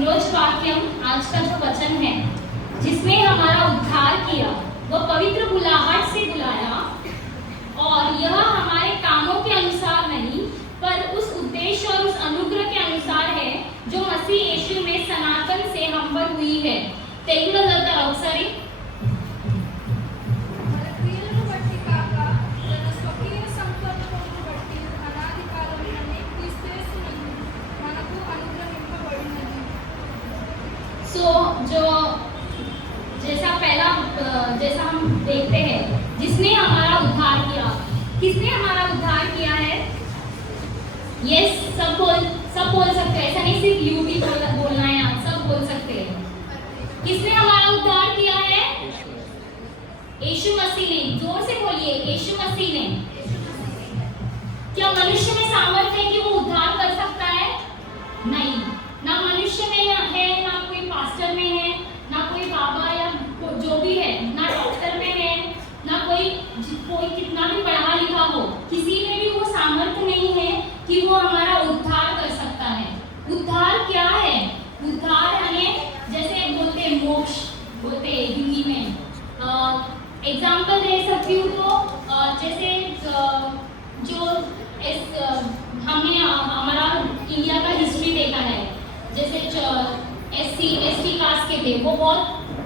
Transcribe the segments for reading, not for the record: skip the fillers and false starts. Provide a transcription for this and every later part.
विरोध वाक्यम आज का जो वचन है जिसने हमारा उद्धार किया वो पवित्र बुलाहट से बुलाया और यह हमारे कामों के अनुसार नहीं पर उस उद्देश्य और उस अनुग्रह के अनुसार है जो मसीह यीशु में सनातन से हम पर हुई है। తెలుగులో చదువుతారా ఒకసారి? जो जैसा हम देखते हैं जिसने हमारा उद्धार किया, किसने हमारा उद्धार किया है? यस, सब बोल सकते हैं, ऐसा नहीं सिर्फ यू भी बोलना है, आप सब बोल सकते हैं। किसने हमारा उद्धार किया है? यीशु मसीह ने। जोर से बोलिए, यीशु मसीह ने। क्या मनुष्य में सामर्थ्य है कि वो उद्धार कर सकता है? नहीं, ना मनुष्य में है, ना कोई पास्टर में है, ना कोई बाबा या जो भी है, ना डॉक्टर में है, ना कोई कितना भी पढ़ा लिखा हो, किसी में भी वो सामर्थ्य नहीं है कि वो हमारा उद्धार कर सकता है। उद्धार क्या है? उद्धार हमें जैसे बोलते हैं मोक्ष बोलते हैं हिंदी में। एग्जाम्पल दे सकती हूँ तो जैसे जो हमने हमारा इंडिया का हिस्ट्री देखा है, जैसे SC कास्ट के थे, वो बहुत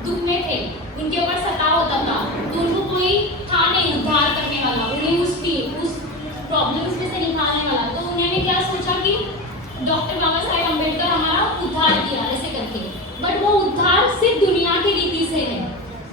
दुख में थे, उनके ऊपर सताव होता था, तो उनको कोई था नहीं उद्धार करने वाला, उन्हें उस प्रॉब्लम्स में से निकालने वाला। तो उन्होंने क्या सोचा कि डॉक्टर बाबा साहेब अम्बेडकर हमारा उद्धार किया ऐसे करके। बट वो उद्धार सिर्फ दुनिया की रीति से है,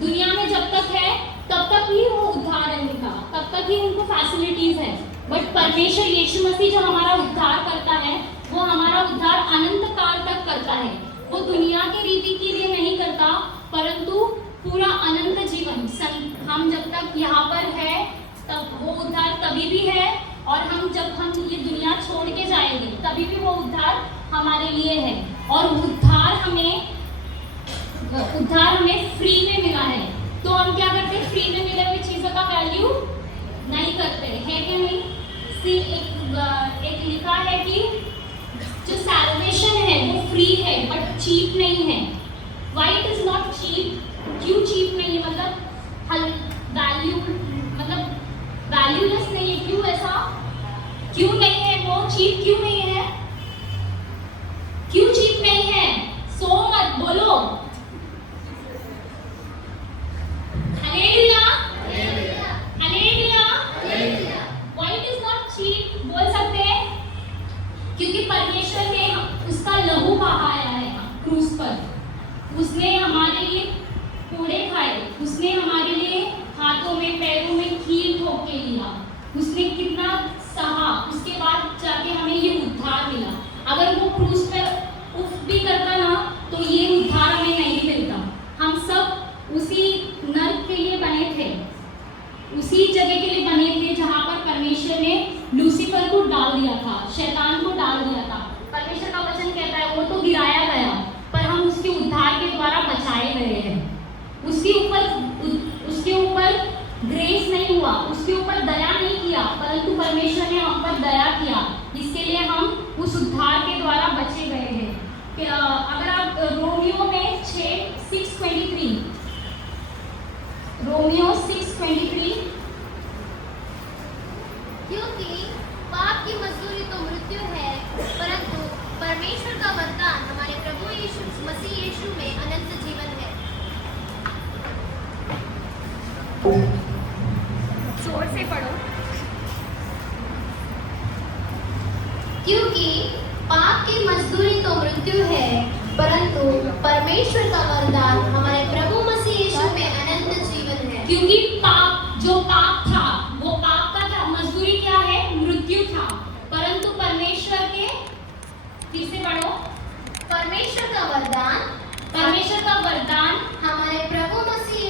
दुनिया में जब तक है तब तक ही वो उद्धार है उनका, तब तक ही उनको फैसिलिटीज है। बट परमेश्वर यीशु मसीह जो हमारा उद्धार करता है वो हमारा उद्धार अनंत काल तक करता है। वो दुनिया की रीति के लिए नहीं करता, परंतु पूरा अनंत जीवन हम जब तक यहाँ पर है तब वो उद्धार तभी भी है, और जब हम ये दुनिया छोड़ के जाएंगे तभी भी वो उद्धार हमारे लिए है। और उद्धार हमें फ्री में मिला है, तो हम क्या करते हैं? फ्री में मिले हुई चीज़ों का वैल्यू नहीं करते है कि नहीं? एक लिखा है कि जो सैल्वेशन है वो फ्री है बट चीप नहीं है। Why it is not cheap? क्यों चीप नहीं है? मतलब वैल्यूलेस नहीं है। क्यों ऐसा? क्यों नहीं है? वो चीप क्यों नहीं है? क्यों चीप नहीं है? सो मत बोलो। Hallelujah, hallelujah. Why it is not cheap बोल सकते हैं? क्योंकि परमेश्वर ने उसका लहू बहाया है क्रूस पर, उसने हमारे लिए कोड़े खाए, उसने हमारे लिए हाथों में पैरों में कील ठोक के लिया, उसने कितना सहा, उसके बाद जाके हमें ये उद्धार मिला। अगर वो क्रूस पर उफ भी करता ना तो ये उद्धार हमें नहीं मिलता। हम सब उसी नर्क के लिए बने थे, उसी जगह के लिए बने थे जहाँ पर परमेश्वर ने लूसीफर को डाल दिया था, शैतान को डाल दिया था। परमेश्वर का वचन कहता है वो तो गिराया गया पर हम उसके उद्धार के द्वारा बचाए गए हैं। उसके ऊपर ग्रेस नहीं हुआ, उसके ऊपर दया नहीं किया, परंतु परमेश्वर ने हम पर दया किया, इसके लिए हम उस उद्धार के द्वारा बचे गए हैं। अगर आप रोमियो में 6:23 रोमियो 6:23, क्योंकि पाप की मजदूरी तो मृत्यु है, परंतु परमेश्वर का वरदान हमारे प्रभु यीशु मसीह यीशु में अनंत जीवन है। जोर से पढ़ो। क्योंकि पाप की मजदूरी तो मृत्यु है, परंतु परमेश्वर का वरदान हमारे प्रभु मसीह यीशु में अनंत जीवन है। क्योंकि जो पाप था वो पाप का मजदूरी क्या है? मृत्यु था, परंतु परमेश्वर के, फिर से पढ़ो, परमेश्वर का वरदान हमारे प्रभु मसीह